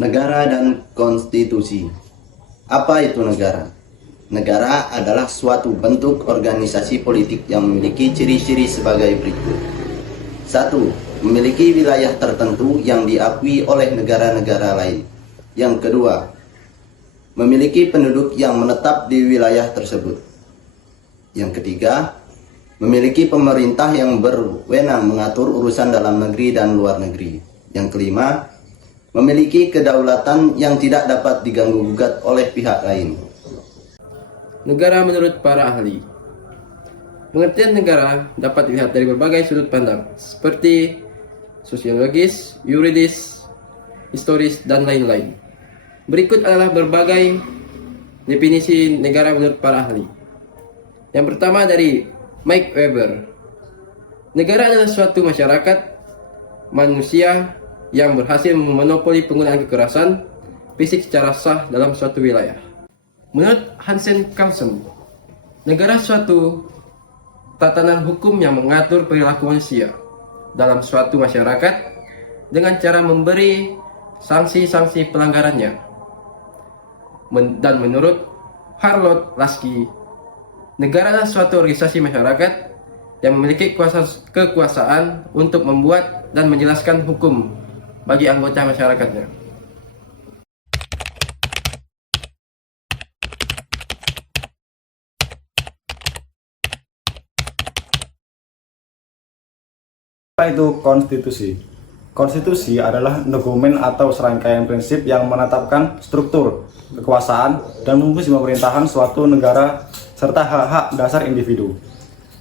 Negara dan konstitusi. Apa itu negara? Negara adalah suatu bentuk organisasi politik yang memiliki ciri-ciri sebagai berikut. 1. Memiliki wilayah tertentu yang diakui oleh negara-negara lain. Yang kedua, memiliki penduduk yang menetap di wilayah tersebut. Yang ketiga, memiliki pemerintah yang berwenang mengatur urusan dalam negeri dan luar negeri. Yang kelima, memiliki kedaulatan yang tidak dapat diganggu-gugat oleh pihak lain. Negara menurut para ahli. Pengertian negara dapat dilihat dari berbagai sudut pandang, seperti sosiologis, yuridis, historis, dan lain-lain. Berikut adalah berbagai definisi negara menurut para ahli. Yang pertama dari Mike Weber. Negara adalah suatu masyarakat manusia yang berhasil memonopoli penggunaan kekerasan fisik secara sah dalam suatu wilayah. Menurut Hansen Carlson, negara suatu tatanan hukum yang mengatur perilaku manusia dalam suatu masyarakat dengan cara memberi sanksi-sanksi pelanggarannya. Dan menurut Harold Laski, negara adalah suatu organisasi masyarakat yang memiliki kekuasaan untuk membuat dan menjelaskan hukum bagi anggota masyarakatnya. Apa itu konstitusi? Konstitusi adalah dokumen atau serangkaian prinsip yang menetapkan struktur, kekuasaan, dan fungsi pemerintahan suatu negara serta hak-hak dasar individu.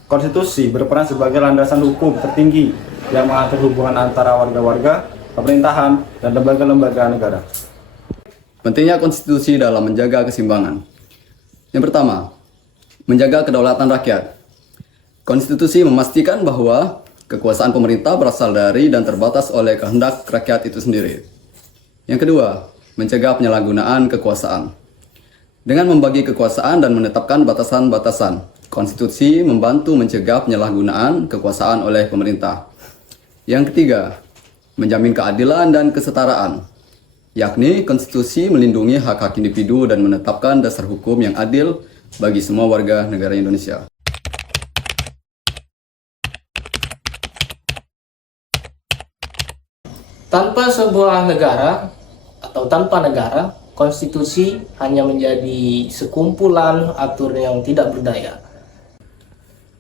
Konstitusi berperan sebagai landasan hukum tertinggi yang mengatur hubungan antara warga-warga, pemerintahan, dan lembaga-lembaga negara. Pentingnya konstitusi dalam menjaga keseimbangan. Yang pertama, menjaga kedaulatan rakyat. Konstitusi memastikan bahwa kekuasaan pemerintah berasal dari dan terbatas oleh kehendak rakyat itu sendiri. Yang kedua, mencegah penyalahgunaan kekuasaan. Dengan membagi kekuasaan dan menetapkan batasan-batasan, konstitusi membantu mencegah penyalahgunaan kekuasaan oleh pemerintah. Yang ketiga, menjamin keadilan dan kesetaraan, yakni konstitusi melindungi hak-hak individu dan menetapkan dasar hukum yang adil bagi semua warga negara Indonesia. Tanpa sebuah negara atau tanpa negara, konstitusi hanya menjadi sekumpulan aturan yang tidak berdaya.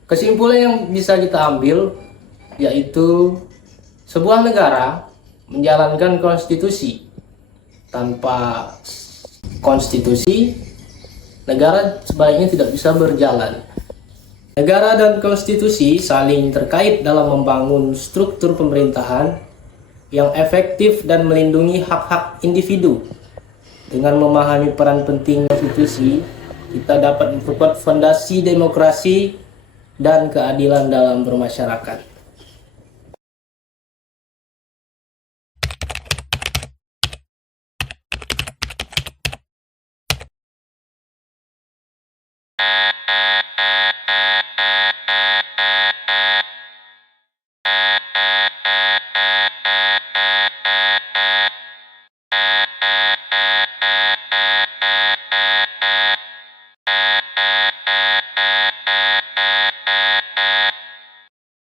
Kesimpulan yang bisa kita ambil yaitu sebuah negara menjalankan konstitusi. Tanpa konstitusi, negara sebaiknya tidak bisa berjalan. Negara dan konstitusi saling terkait dalam membangun struktur pemerintahan yang efektif dan melindungi hak-hak individu. Dengan memahami peran penting konstitusi, kita dapat memperkuat fondasi demokrasi dan keadilan dalam bermasyarakat.